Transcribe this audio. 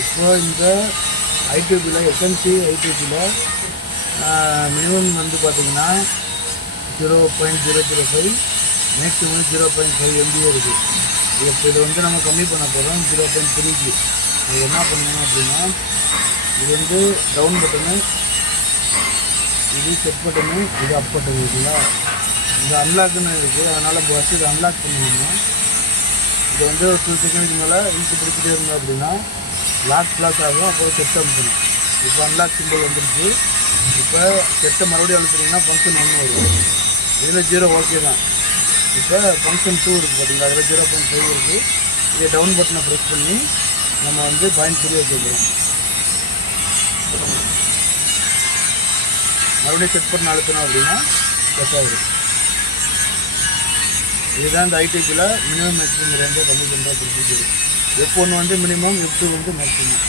இப்போ இந்த ஐடிபியில் SMC ஐடிபியில் minimum வந்து பார்த்திங்கன்னா 0.005 மேக்ஸிமம் 0.5 MB இருக்குது. இப்போ இதை வந்து நம்ம கம்மி பண்ண போகிறோம் 0.3க்கு. அது என்ன பண்ணணும் அப்படின்னா, இது வந்து டவுன் பட்டனு, இது செட் பட்டனு, இது அப் பட்டன் இருக்குங்களா. இந்த அன்லாக்குன்னு இருக்குது, அதனால் ஃபஸ்ட்டு இதை அன்லாக் பண்ணணும்னா இதை வந்து ஒரு 2 செகண்டுக்கு மேலே இழுத்து பிடிச்சிட்டே இருந்தோம் அப்படின்னா லாக் ஆகும். அப்புறம் செட் அமுக்கணும். இப்போ அன்லாக் சிம்பிள் வந்துடுச்சு. இப்போ செட்டை மறுபடியும் அழுத்துனீங்கன்னா ஃபங்க்ஷன் 1 வரும். இதில் 0 ஓகே தான். இப்போ ஃபங்க்ஷன் 2 இருக்குது பார்த்தீங்களா, அதில் 0.5 இருக்குது. இதை டவுன் பட்டனை ப்ரெஸ் பண்ணி நம்ம வந்து 0.3 வச்சுக்கிறோம். மறுபடியும் செட் பண்ண அழுத்தணும் அப்படின்னா செட் ஆகிடும். இதுதான் இந்த ஐடிபியில் மினிமம் மேக்ஸிமம் ரேஞ்சை கம்மி பண்ணுற ப்ரொசீஜர். F1 வந்து மினிமம், F2 வந்து மேக்ஸிமம்.